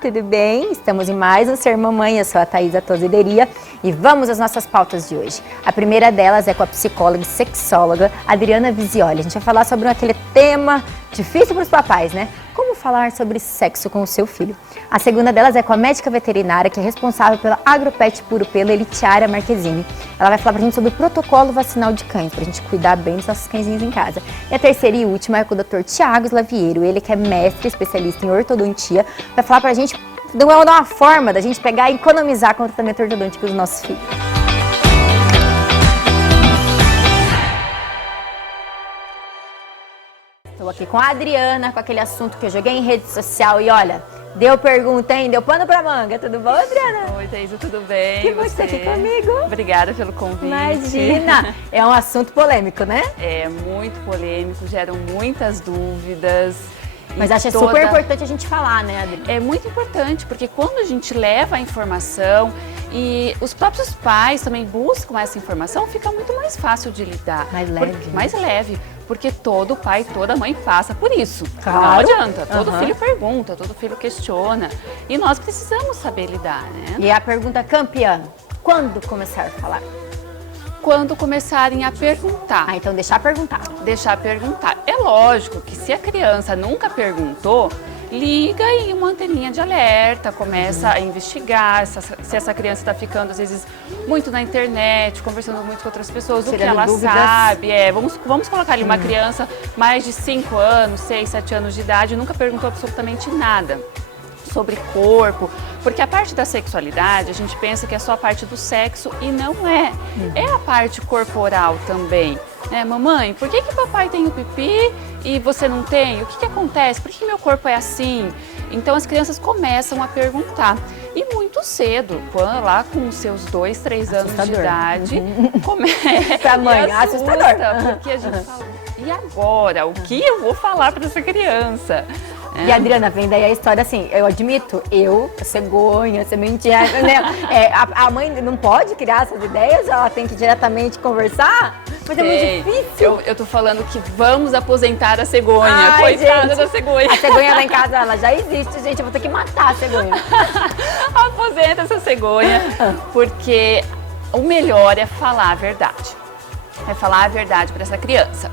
tudo bem? Estamos em mais um Ser Mamãe, eu sou a Thaisa Tozideria e vamos às nossas pautas de hoje. A primeira delas é com a psicóloga e sexóloga Adriana Visioli. A gente vai falar sobre aquele tema difícil para os papais, né? Como falar sobre sexo com o seu filho. A segunda delas é com a médica veterinária, que é responsável pela Agropet Puro Pelo, Elitiária Marquezine. Ela vai falar pra gente sobre o protocolo vacinal de cães, pra gente cuidar bem dos nossos cãezinhos em casa. E a terceira e última é com o Dr. Tiago Slaviero, ele que é mestre especialista em ortodontia, vai falar pra gente de uma forma da gente pegar e economizar com o tratamento ortodôntico dos nossos filhos. Estou aqui com a Adriana, com aquele assunto que eu joguei em rede social e olha, deu pergunta, hein? Deu pano pra manga. Tudo bom, Adriana? Oi, Thaisa, tudo bem? Que bom que você tá aqui comigo. Obrigada pelo convite. Imagina! É um assunto polêmico, né? É muito polêmico, geram muitas dúvidas. Mas acho super importante a gente falar, né, Adri? É muito importante, porque quando a gente leva a informação e os próprios pais também buscam essa informação, fica muito mais fácil de lidar. Mais leve. Mais leve, porque todo pai, toda mãe passa por isso. Claro. Não adianta, todo filho pergunta, todo filho questiona. E nós precisamos saber lidar, né? E a pergunta campeã, quando começar a falar? Quando começarem a perguntar. Ah, então deixar perguntar. Deixar perguntar. É lógico que se a criança nunca perguntou, liga e uma anteninha de alerta, começa a investigar se essa criança está ficando, às vezes, muito na internet, conversando muito com outras pessoas, o que ela sabe. Vamos colocar ali uma criança mais de 5 anos, 6, 7 anos de idade, nunca perguntou absolutamente nada sobre corpo, porque a parte da sexualidade, a gente pensa que é só a parte do sexo e não é. É a parte corporal também. Né? Mamãe, por que papai tem o pipi e você não tem? O que acontece? Por que meu corpo é assim? Então as crianças começam a perguntar. E muito cedo, quando lá com os seus 2, 3 anos de idade, começa. Pra mãe, assustador. Porque a gente fala, e agora? O que eu vou falar para essa criança? E a Adriana, vem daí a história assim, eu admito, cegonha, sementinha, né? A mãe não pode criar essas ideias, ela tem que diretamente conversar, mas é muito difícil. Eu tô falando que vamos aposentar a cegonha, Ai, coitada gente, da cegonha. A cegonha lá em casa, ela já existe, gente, eu vou ter que matar a cegonha. Aposenta essa cegonha, porque o melhor é falar a verdade, é falar a verdade para essa criança.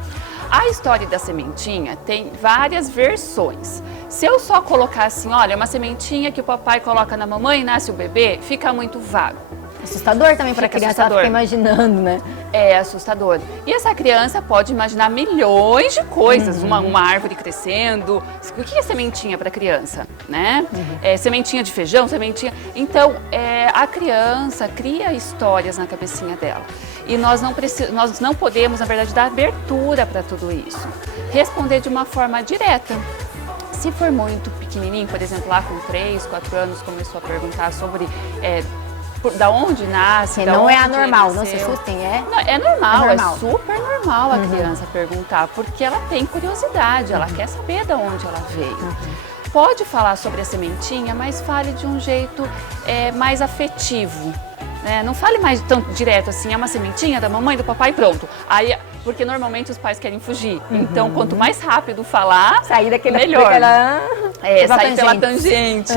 A história da sementinha tem várias versões. Se eu só colocar assim, olha, é uma sementinha que o papai coloca na mamãe e nasce o bebê, fica muito vago. Assustador também para a criança, ela fica imaginando, né? É assustador. E essa criança pode imaginar milhões de coisas, uma árvore crescendo. O que é sementinha para a criança, né? Sementinha de feijão, sementinha... Então, a criança cria histórias na cabecinha dela. E nós não podemos, na verdade, dar abertura para tudo isso. Responder de uma forma direta. Se for muito pequenininho, por exemplo, lá com 3, 4 anos, começou a perguntar sobre da onde nasce, não é anormal, não se assustem, Não, é normal, é super normal a criança perguntar, porque ela tem curiosidade, ela quer saber de onde ela veio. Pode falar sobre a sementinha, mas fale de um jeito mais afetivo. Não fale mais tão direto assim, é uma sementinha da mamãe, do papai, pronto. Aí, porque normalmente os pais querem fugir. Então, quanto mais rápido falar, sair daquele melhor. Sair pela tangente.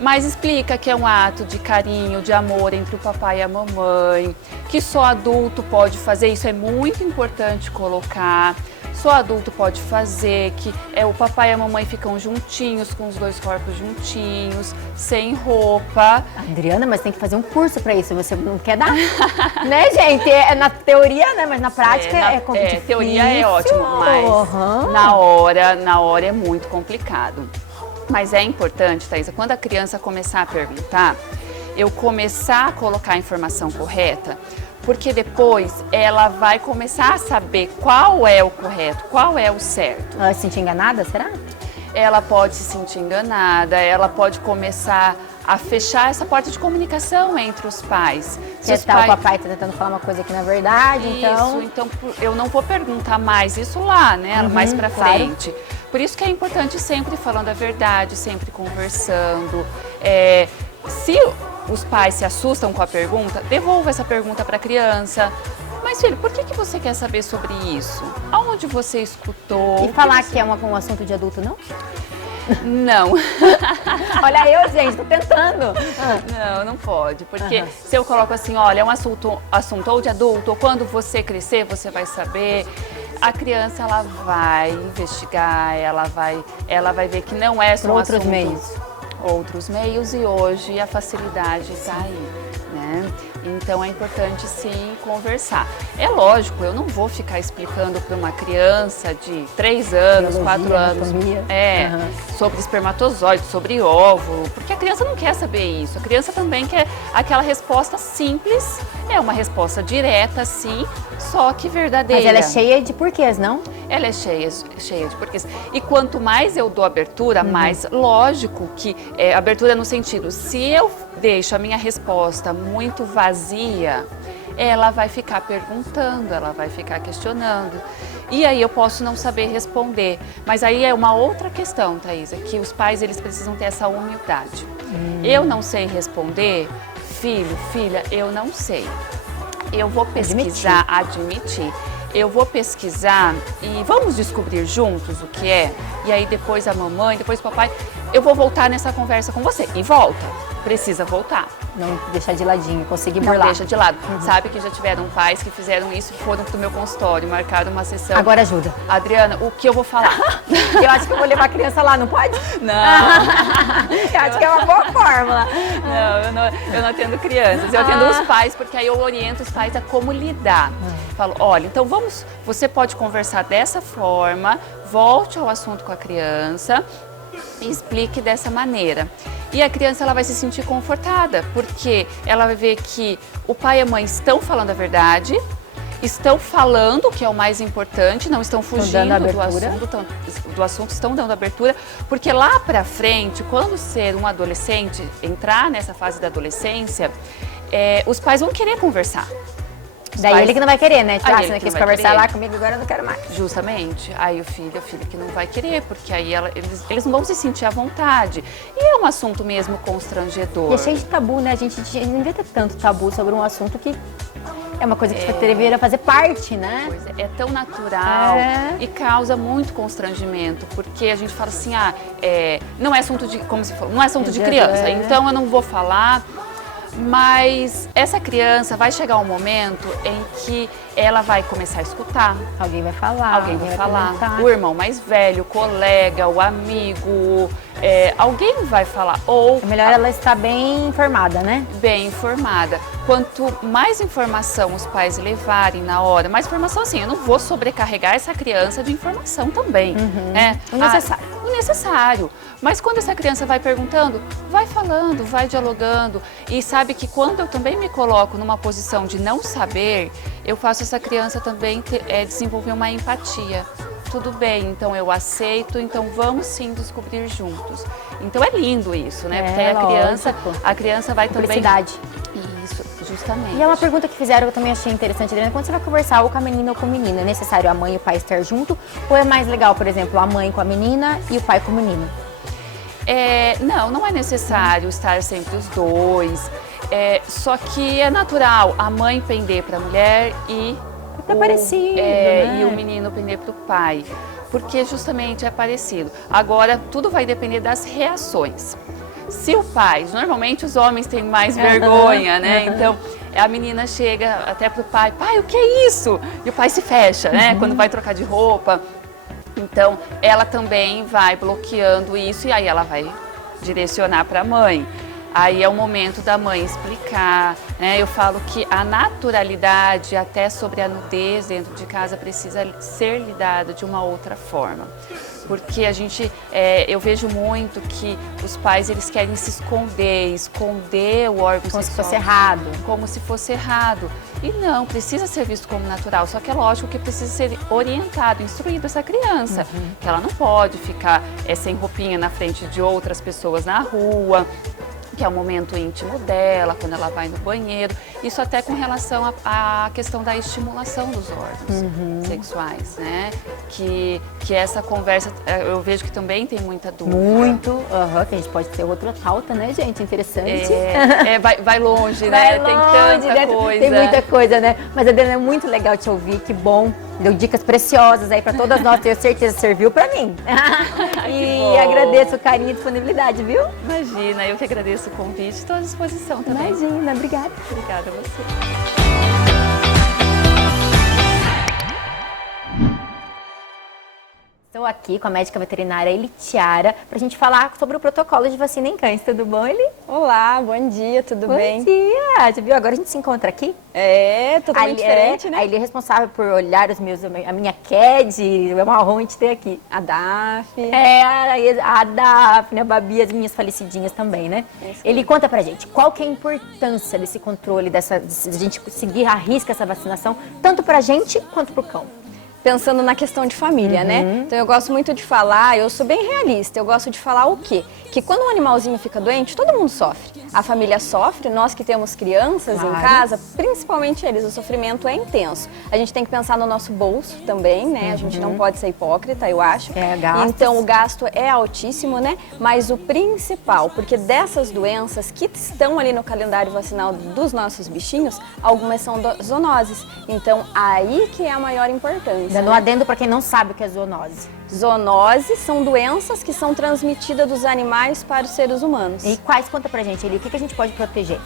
Mas explica que é um ato de carinho, de amor entre o papai e a mamãe, que só adulto pode fazer, isso é muito importante colocar. Só adulto pode fazer, que o papai e a mamãe ficam juntinhos, com os dois corpos juntinhos, sem roupa. Adriana, mas tem que fazer um curso para isso, você não quer dar? Né, gente? É na teoria, né? Mas na prática é complicado. Teoria é ótimo, mas na hora é muito complicado. Mas é importante, Thaisa, quando a criança começar a perguntar, eu começar a colocar a informação correta, porque depois ela vai começar a saber qual é o correto, qual é o certo. Ela se sentir enganada, será? Ela pode se sentir enganada, ela pode começar a fechar essa porta de comunicação entre os pais. O papai está tentando falar uma coisa que não é verdade, então eu não vou perguntar mais isso lá, né, mais pra frente. Claro. Por isso que é importante sempre falando a verdade, sempre conversando. Se os pais se assustam com a pergunta, devolva essa pergunta para a criança. Mas, filho, por que você quer saber sobre isso? Aonde você escutou? E falar que é um assunto de adulto, não? Não. Olha eu, gente, tô tentando. Não pode, porque se eu coloco assim, olha, é um assunto ou de adulto, ou quando você crescer, você vai saber, a criança, ela vai investigar, ela vai ver que não é só um outros assunto, meios. Outros meios, e hoje a facilidade está aí, né? Então é importante sim conversar. É lógico, eu não vou ficar explicando para uma criança de 3 anos, Biologia, 4 anos, anatomia. sobre espermatozoide, sobre óvulo, porque a criança não quer saber isso. A criança também quer aquela resposta simples, é uma resposta direta, sim, só que verdadeira. Mas ela é cheia de porquês, não? Ela é cheia de porquês. E quanto mais eu dou abertura, mais lógico que abertura no sentido, se eu deixo a minha resposta muito vazia, ela vai ficar perguntando, ela vai ficar questionando. E aí eu posso não saber responder. Mas aí é uma outra questão, Thaisa, que os pais eles precisam ter essa humildade. Eu não sei responder, filho, filha, eu não sei. Eu vou pesquisar, admitir. Eu vou pesquisar e vamos descobrir juntos o que é. E aí depois a mamãe, depois o papai, eu vou voltar nessa conversa com você. E volta, precisa voltar. Não deixar de ladinho, conseguir Não burlar. deixa de lado. Sabe que já tiveram pais que fizeram isso, foram pro meu consultório, marcaram uma sessão. Agora ajuda. Adriana, o que eu vou falar? Eu acho que eu vou levar a criança lá, não pode? Não. Eu acho que é uma boa fórmula. Não, eu não atendo crianças, eu atendo os pais, porque aí eu oriento os pais a como lidar. Falo, olha, então você pode conversar dessa forma, volte ao assunto com a criança e explique dessa maneira. E a criança ela vai se sentir confortada, porque ela vai ver que o pai e a mãe estão falando a verdade, estão falando o que é o mais importante, não estão fugindo do assunto, estão dando abertura, porque lá pra frente, quando ser um adolescente, entrar nessa fase da adolescência, os pais vão querer conversar. Daí ele que não vai querer, né? Tipo, Aí você ele não que quis não vai conversar querer. lá comigo, agora eu não quero mais. Justamente. Aí a filha que não vai querer, porque aí eles não vão se sentir à vontade. E é um assunto mesmo constrangedor. E é cheio de tabu, né? A gente não devia ter tanto tabu sobre um assunto que é uma coisa que deveria fazer parte, né? Pois é tão natural e causa muito constrangimento, porque a gente fala assim, não é assunto de, como se falou, não é assunto de criança, então eu não vou falar. Mas essa criança vai chegar um momento em que ela vai começar a escutar. Alguém vai falar. Alguém vai falar. comentar. O irmão mais velho, o colega, o amigo, alguém vai falar. Ou É melhor ela estar bem informada, né? bem informada. Quanto mais informação os pais levarem na hora, mais informação assim, eu não vou sobrecarregar essa criança de informação também. Né? O necessário. O necessário. Mas quando essa criança vai perguntando, vai falando, vai dialogando. E sabe que quando eu também me coloco numa posição de não saber, eu faço essa criança também desenvolver uma empatia. Tudo bem, então eu aceito, então vamos sim descobrir juntos. Então é lindo isso, né? Porque aí a criança vai também... Cumplicidade. Isso, justamente. E é uma pergunta que fizeram, eu também achei interessante, Adriana. Quando você vai conversar ou com a menina ou com o menino, é necessário a mãe e o pai estar junto? Ou é mais legal, por exemplo, a mãe com a menina e o pai com o menino? Não é necessário estar sempre os dois. Só que é natural a mãe pender para a mulher e parecido, né? e o menino pender para o pai. Porque justamente é parecido. Agora, tudo vai depender das reações. Se o pai, normalmente os homens têm mais vergonha, né? Então, a menina chega até pro pai, pai, o que é isso? E o pai se fecha, né? Quando vai trocar de roupa. Então, ela também vai bloqueando isso e aí ela vai direcionar para a mãe. Aí é o momento da mãe explicar, né? Eu falo que a naturalidade, até sobre a nudez dentro de casa, precisa ser lidada de uma outra forma. Porque eu vejo muito que os pais, eles querem se esconder o órgão Como sexual. se fosse errado. Como se fosse errado. E não, precisa ser visto como natural. Só que é lógico que precisa ser orientado, instruído essa criança. Que ela não pode ficar sem roupinha na frente de outras pessoas na rua, que é o momento íntimo dela, quando ela vai no banheiro. Isso até com relação à questão da estimulação dos órgãos sexuais, né? Que essa conversa, eu vejo que também tem muita dúvida. Muito, que a gente pode ter outra pauta, né, gente? Interessante. Vai longe, né? Vai Tem longe, tanta né? coisa. Tem muita coisa, né? Mas, Adriana, é muito legal te ouvir, que bom. Deu dicas preciosas aí para todas nós, tenho certeza que serviu para mim. E agradeço o carinho e disponibilidade, viu? Imagina, eu que agradeço o convite, estou à disposição também. Imagina, obrigada. Obrigada a você. Estou aqui com a médica veterinária Elitiara para a gente falar sobre o protocolo de vacina em cães. Tudo bom, Eli? Olá, bom dia, tudo bem? Bom dia! Você viu? Agora a gente se encontra aqui. É, totalmente diferente, né? A Eli é responsável por olhar os meus, a minha Cad, é uma honra te ter aqui. A Daphne. É, a Daphne, a Babi, as minhas falecidinhas também, né? Eli, conta pra gente, qual que é a importância desse controle, de a gente seguir à risca essa vacinação, tanto pra gente quanto pro cão? Pensando na questão de família, né? Então eu gosto muito de falar, eu sou bem realista, eu gosto de falar o quê? Que quando um animalzinho fica doente, todo mundo sofre. A família sofre, nós que temos crianças em casa, principalmente eles, o sofrimento é intenso. A gente tem que pensar no nosso bolso também, né? A gente não pode ser hipócrita, eu acho. Então o gasto é altíssimo, né? Mas o principal, porque dessas doenças que estão ali no calendário vacinal dos nossos bichinhos, algumas são zoonoses. Então aí que é a maior importância. Dando um adendo para quem não sabe o que é zoonose. Zoonoses são doenças que são transmitidas dos animais para os seres humanos. E quais? Conta pra gente, Eli, o que a gente pode proteger?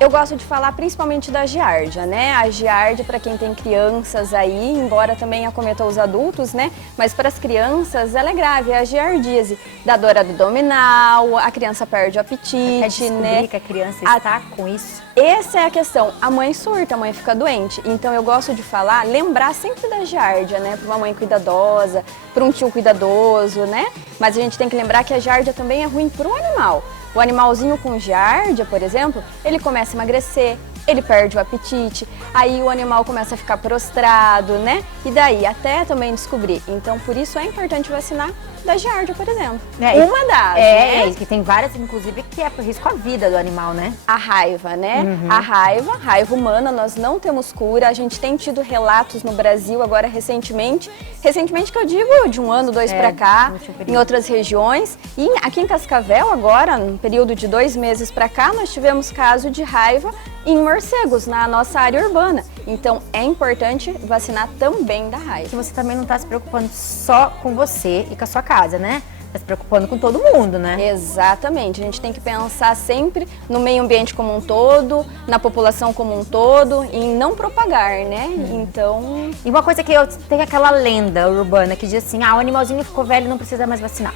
Eu gosto de falar principalmente da giardia, né? A giardia, para quem tem crianças aí, embora também acometa os adultos, né? Mas para as crianças ela é grave, é a giardíase. Dá dor abdominal, a criança perde o apetite, né? Que a criança está com isso. Essa é a questão. A mãe surta, a mãe fica doente. Então eu gosto de falar, lembrar sempre da giardia, né? Para uma mãe cuidadosa, para um tio cuidadoso, né? Mas a gente tem que lembrar que a giardia também é ruim para o animal. O animalzinho com giardia, por exemplo, ele começa a emagrecer, ele perde o apetite, aí o animal começa a ficar prostrado, né? E daí até também descobrir. Então, por isso é importante vacinar da giardia, por exemplo. Uma das, né? Que tem várias, inclusive, que é por risco à vida do animal, né? A raiva, né? A raiva humana, nós não temos cura. A gente tem tido relatos no Brasil agora recentemente que eu digo de um ano, dois pra cá, em outras regiões. E aqui em Cascavel agora, no período de 2 meses pra cá, nós tivemos caso de raiva em morcegos, na nossa área urbana. Então, é importante vacinar também da raiva. Que você também não está se preocupando só com você e com a sua casa, né? Está se preocupando com todo mundo, né? Exatamente. A gente tem que pensar sempre no meio ambiente como um todo, na população como um todo, e em não propagar, né? Então... E uma coisa que tem aquela lenda urbana que diz assim, o animalzinho ficou velho e não precisa mais vacinar.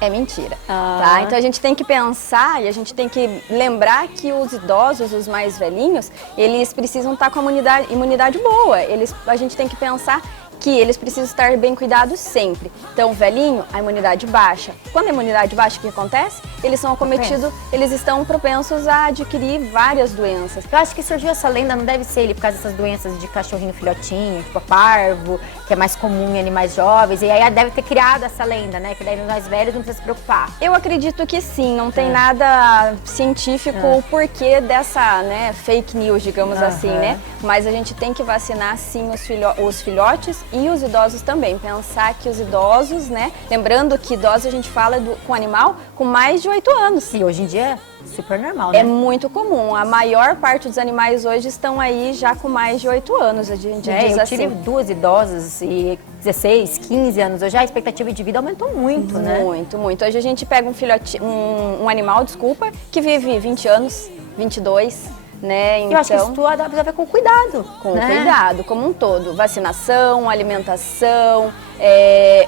É mentira, tá? Então a gente tem que pensar e a gente tem que lembrar que os idosos, os mais velhinhos, eles precisam estar com a imunidade boa. A gente tem que pensar que eles precisam estar bem cuidados sempre. Então, o velhinho, a imunidade baixa. Quando a imunidade baixa, o que acontece? Eles são acometidos, eles estão propensos a adquirir várias doenças. Eu acho que surgiu essa lenda, não deve ser ele por causa dessas doenças de cachorrinho filhotinho, tipo a parvo, que é mais comum em animais jovens, e aí deve ter criado essa lenda, né? Que daí nos mais velhos não precisa se preocupar. Eu acredito que sim, não tem nada científico o porquê dessa, né, fake news, digamos assim, né? Mas a gente tem que vacinar sim os filhotes e os idosos também. Pensar que os idosos, né? Lembrando que idosos a gente fala com animal com mais de 8 anos. E hoje em dia é super normal, né? É muito comum. A maior parte dos animais hoje estão aí já com mais de 8 anos. A gente diz eu tive 2 idosas e 16, 15 anos. Hoje a expectativa de vida aumentou muito, né? Muito, muito. Hoje a gente pega um animal, que vive 20 anos, 22. Né? Então, eu acho que isso tudo dá a ver com cuidado. Com cuidado, como um todo. Vacinação, alimentação,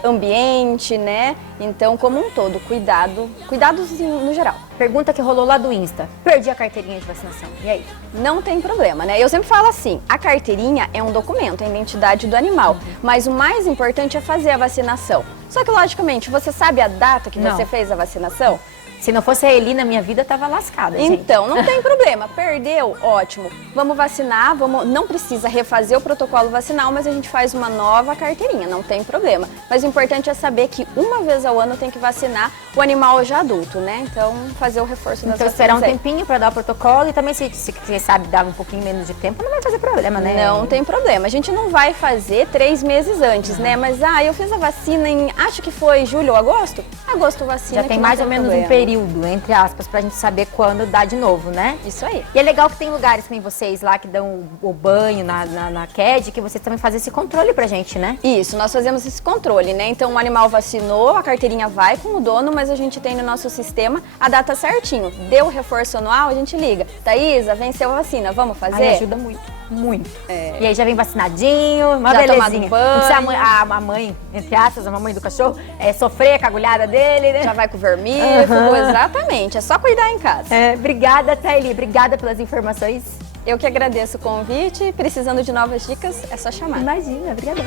ambiente, né? Então, como um todo, cuidados no geral. Pergunta que rolou lá do Insta. Perdi a carteirinha de vacinação. E aí? Não tem problema, né? Eu sempre falo assim, a carteirinha é um documento, é a identidade do animal. Mas o mais importante é fazer a vacinação. Só que, logicamente, você sabe a data que você fez a vacinação? Se não fosse a Eli na minha vida, tava lascada, gente. Então, não tem problema. Perdeu? Ótimo. Vamos vacinar, não precisa refazer o protocolo vacinal, mas a gente faz uma nova carteirinha, não tem problema. Mas o importante é saber que uma vez ao ano tem que vacinar o animal já adulto, né? Então, fazer o reforço das vacinas. Então, esperar um tempinho para dar o protocolo e também, se quem sabe, dar um pouquinho menos de tempo, não vai fazer problema, né? Não tem problema. A gente não vai fazer 3 meses antes, né? Mas, eu fiz a vacina em, acho que foi julho ou agosto? Agosto vacina. Já tem mais ou menos um período período, entre aspas, pra gente saber quando dá de novo, né? Isso aí. E é legal que tem lugares também vocês lá que dão o banho na CAD, que vocês também fazem esse controle pra gente, né? Isso, nós fazemos esse controle, né? Então o animal vacinou, a carteirinha vai com o dono, mas a gente tem no nosso sistema a data certinho. Deu o reforço anual, a gente liga. Thaísa, venceu a vacina, vamos fazer? Aí ajuda muito, muito. É. E aí já vem vacinadinho, uma Já belezinha. tomado banho. Não precisa a mãe, entre aspas, a mamãe do cachorro, sofrer com a agulhada dele, né? Já vai com o vermífugo, exatamente. É só cuidar em casa. Obrigada, Thaili. Obrigada pelas informações. Eu que agradeço o convite. Precisando de novas dicas, é só chamar. Imagina, obrigada.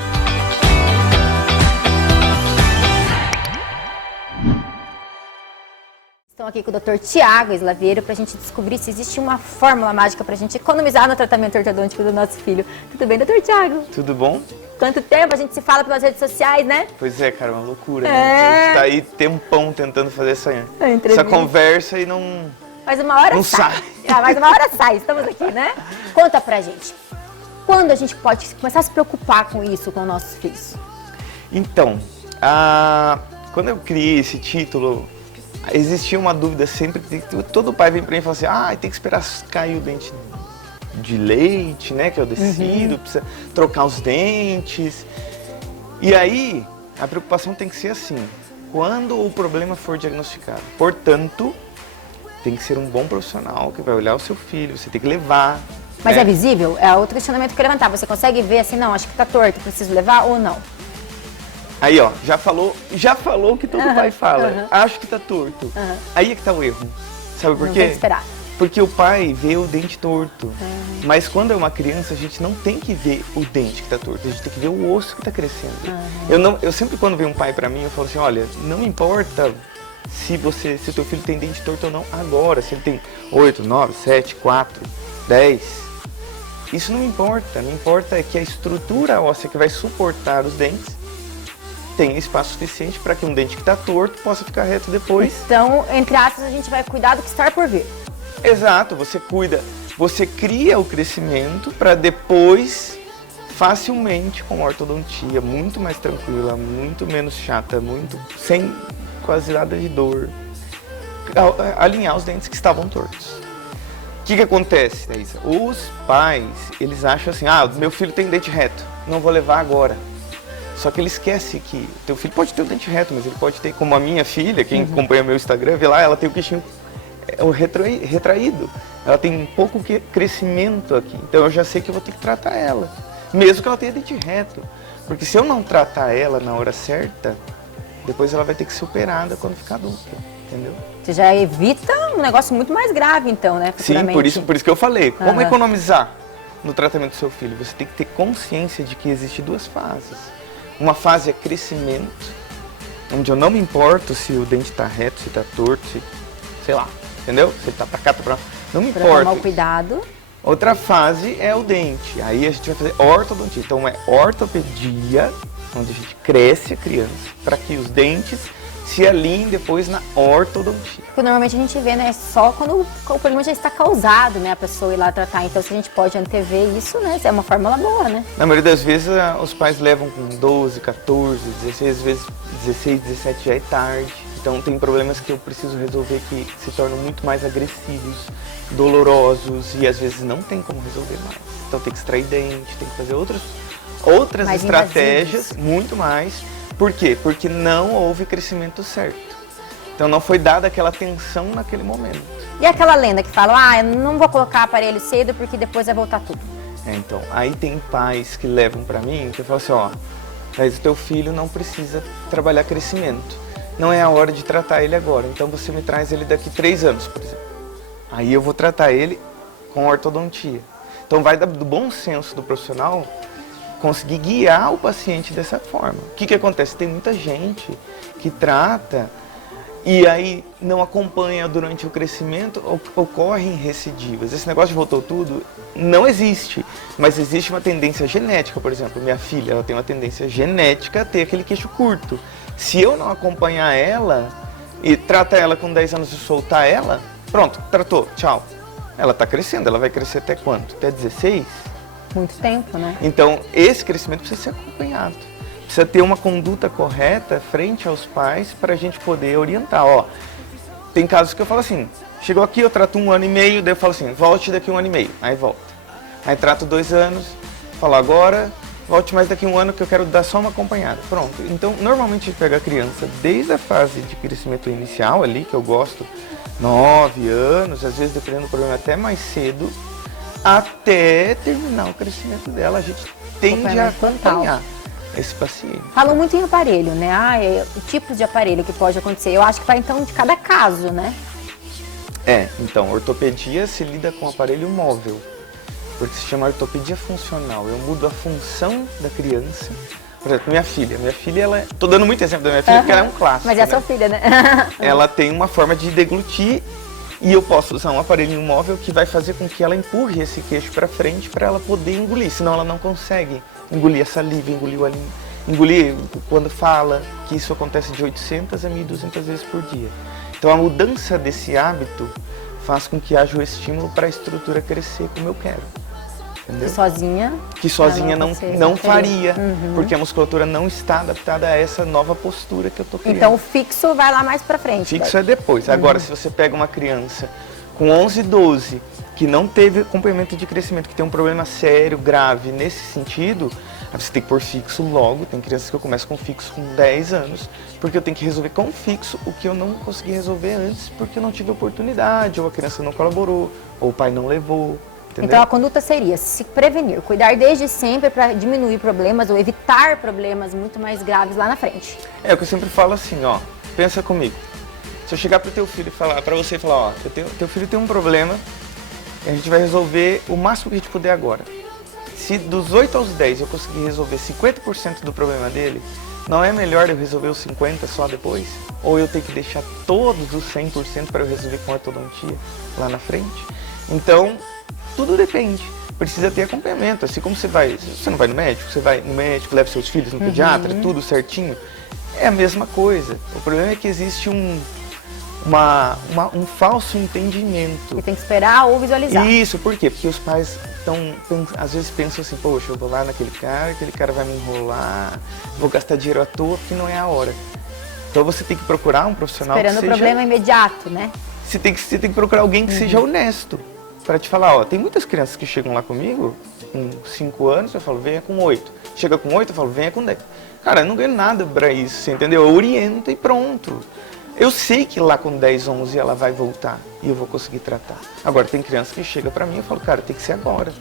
Estamos aqui com o Dr. Tiago Slaveiro para a gente descobrir se existe uma fórmula mágica para a gente economizar no tratamento ortodôntico do nosso filho. Tudo bem, Dr. Tiago? Tudo bom? Quanto tempo a gente se fala pelas redes sociais, né? Pois é, cara, uma loucura, né? A gente tá aí tempão tentando fazer essa conversa e não... Mas uma hora não sai. sai. Mas uma hora sai, estamos aqui, né? Conta pra gente, quando a gente pode começar a se preocupar com isso, com nossos filhos? Então, quando eu criei esse título, existia uma dúvida sempre, todo pai vem pra mim e fala assim, tem que esperar cair o dente de leite, né, que é o descido, precisa trocar os dentes. E aí, a preocupação tem que ser assim, quando o problema for diagnosticado. Portanto, tem que ser um bom profissional que vai olhar o seu filho, você tem que levar. Mas né? é visível? É outro questionamento que eu levantar. Você consegue ver assim, não, acho que tá torto, preciso levar ou não? Aí, ó, já falou o que todo pai fala. Acho que tá torto. Aí é que tá o erro. Sabe por Não quê? tem que esperar. Porque o pai vê o dente torto. Mas quando é uma criança, a gente não tem que ver o dente que tá torto. A gente tem que ver o osso que tá crescendo. Eu sempre, quando vem um pai pra mim, eu falo assim, olha, não importa se o teu filho tem dente torto ou não agora. Se ele tem 8, 9, 7, 4, 10. Isso não importa. Não importa é que a estrutura óssea que vai suportar os dentes tem espaço suficiente para que um dente que está torto possa ficar reto depois. Então, entre aspas, a gente vai cuidar do que está por vir. Exato, você cuida, você cria o crescimento para depois, facilmente, com ortodontia, muito mais tranquila, muito menos chata, sem quase nada de dor, alinhar os dentes que estavam tortos. O que acontece, Thaísa? Os pais, eles acham assim, meu filho tem dente reto, não vou levar agora. Só que ele esquece que teu filho pode ter o dente reto, mas ele pode ter, como a minha filha, quem acompanha meu Instagram, vê lá, ela tem o queixinho retraído. Ela tem pouco crescimento aqui, então eu já sei que eu vou ter que tratar ela, mesmo que ela tenha dente reto. Porque se eu não tratar ela na hora certa, depois ela vai ter que ser operada quando ficar adulta, entendeu? Você já evita um negócio muito mais grave, então, né? Sim, por isso que eu falei. Como economizar no tratamento do seu filho? Você tem que ter consciência de que existem duas fases. Uma fase é crescimento, onde eu não me importo se o dente está reto, se está torto, sei lá, entendeu? Se ele está para cá, tá para lá, não me importa. Tomar cuidado. Outra fase é o dente, aí a gente vai fazer ortodontia. Então é ortopedia, onde a gente cresce a criança para que os dentes se alinhem depois na ortodontia. Porque normalmente a gente vê, né, só quando o problema já está causado, né, a pessoa ir lá tratar. Então, se a gente pode antever isso, né, é uma fórmula boa, né? Na maioria das vezes, os pais levam com 12, 14, 16 vezes, 16, 17 já é tarde. Então, tem problemas que eu preciso resolver que se tornam muito mais agressivos, dolorosos e às vezes não tem como resolver mais. Então, tem que extrair dente, tem que fazer outras mais estratégias, invasivos. muito mais. Por quê? Porque não houve crescimento certo. Então não foi dada aquela atenção naquele momento. E aquela lenda que fala, eu não vou colocar aparelho cedo porque depois vai voltar tudo. Então, aí tem pais que levam pra mim, que falam assim, mas o teu filho não precisa trabalhar crescimento. Não é a hora de tratar ele agora, então você me traz ele daqui 3 anos, por exemplo. Aí eu vou tratar ele com ortodontia. Então vai do bom senso do profissional conseguir guiar o paciente dessa forma. O que acontece? Tem muita gente que trata e aí não acompanha durante o crescimento, ocorrem recidivas. Esse negócio de voltou tudo não existe, mas existe uma tendência genética, por exemplo, minha filha, ela tem uma tendência genética a ter aquele queixo curto. Se eu não acompanhar ela e tratar ela com 10 anos e soltar ela, pronto, tratou, tchau. Ela está crescendo, ela vai crescer até quanto? Até 16? Muito tempo, né? Então, esse crescimento precisa ser acompanhado. Precisa ter uma conduta correta frente aos pais para a gente poder orientar. tem casos que eu falo assim, chegou aqui, eu trato 1 ano e meio, daí eu falo assim, volte daqui 1 ano e meio, aí volta. Aí trato 2 anos, falo agora, volte mais daqui 1 ano que eu quero dar só uma acompanhada. Pronto. Então, normalmente a gente pega a criança desde a fase de crescimento inicial ali, que eu gosto, 9 anos, às vezes dependendo do problema até mais cedo, até terminar o crescimento dela. A gente tende a acompanhar esse paciente. Falam muito em aparelho, né? O tipo de aparelho que pode acontecer. Eu acho que vai então de cada caso, né? Então, ortopedia se lida com aparelho móvel, porque se chama ortopedia funcional. Eu mudo a função da criança. Por exemplo, minha filha, ela... Tô dando muito exemplo da minha filha, porque ela é um clássico, Mas é né? sua filha, né? Ela tem uma forma de deglutir e eu posso usar um aparelhinho móvel que vai fazer com que ela empurre esse queixo para frente para ela poder engolir, senão ela não consegue engolir a saliva, engolir quando fala, que isso acontece de 800 a 1.200 vezes por dia. Então a mudança desse hábito faz com que haja o estímulo para a estrutura crescer como eu quero. Entendeu? Que sozinha não faria, porque a musculatura não está adaptada a essa nova postura que eu tô criando. Então o fixo vai lá mais pra frente. Fixo é depois. Agora, se você pega uma criança com 11, 12, que não teve acompanhamento de crescimento, que tem um problema sério, grave nesse sentido, aí você tem que pôr fixo logo. Tem crianças que eu começo com fixo com 10 anos, porque eu tenho que resolver com fixo o que eu não consegui resolver antes, porque eu não tive oportunidade, ou a criança não colaborou, ou o pai não levou. Entendeu? Então a conduta seria se prevenir, cuidar desde sempre para diminuir problemas ou evitar problemas muito mais graves lá na frente. É o que eu sempre falo assim, ó, pensa comigo. Se eu chegar pro teu filho e falar, pra você falar, ó, teu filho tem um problema, e a gente vai resolver o máximo que a gente puder agora. Se dos 8 aos 10 eu conseguir resolver 50% do problema dele, não é melhor eu resolver os 50% só depois? Ou eu tenho que deixar todos os 100% para eu resolver com ortodontia lá na frente? Então, tudo depende. Precisa ter acompanhamento. Assim como você não vai no médico, você vai no médico, leva seus filhos no pediatra, tudo certinho. É a mesma coisa. O problema é que existe um falso entendimento. E tem que esperar ou visualizar. Isso, por quê? Porque os pais às vezes pensam assim, poxa, eu vou lá naquele cara vai me enrolar, vou gastar dinheiro à toa, porque não é a hora. Então você tem que procurar um profissional esperando que o problema imediato, né? Você tem que procurar alguém que seja honesto. Para te falar, ó, tem muitas crianças que chegam lá comigo com 5 anos, eu falo, venha com 8. Chega com 8, eu falo, venha com 10. Cara, eu não ganho nada para isso, você entendeu? Eu oriento e pronto. Eu sei que lá com 10, 11 ela vai voltar e eu vou conseguir tratar. Agora, tem criança que chega para mim e eu falo, cara, tem que ser agora.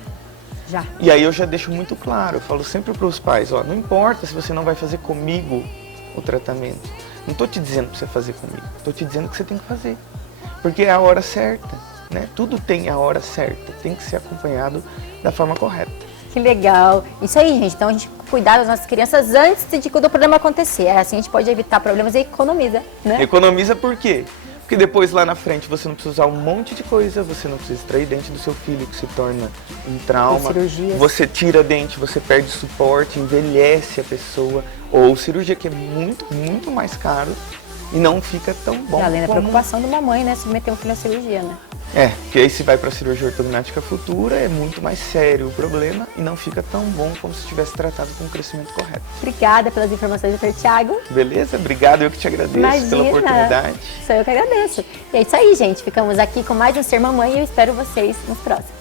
Já. E aí eu já deixo muito claro, eu falo sempre para os pais, ó, não importa se você não vai fazer comigo o tratamento. Não estou te dizendo para você fazer comigo, estou te dizendo que você tem que fazer. Porque é a hora certa. Né? Tudo tem a hora certa, tem que ser acompanhado da forma correta. Que legal. Isso aí, gente. Então a gente cuidar das nossas crianças antes de quando o problema acontecer. Assim a gente pode evitar problemas e economiza, né? Economiza por quê? Porque depois lá na frente você não precisa usar um monte de coisa, você não precisa extrair dente do seu filho, que se torna um trauma. Você tira dente, você perde suporte, envelhece a pessoa. Ou cirurgia que é muito, muito mais caro e não fica tão bom. Além da preocupação de uma mãe, né? Submeter um filho à cirurgia, né? Porque aí se vai para a cirurgia ortognática futura, é muito mais sério o problema e não fica tão bom como se tivesse tratado com o crescimento correto. Obrigada pelas informações, Dr. Thiago. Beleza? Obrigado, eu que te agradeço. Imagina, pela oportunidade. Sou eu que agradeço. E é isso aí, gente. Ficamos aqui com mais um Ser Mamãe e eu espero vocês nos próximos.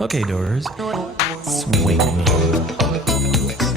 Okay, doors. Swing me.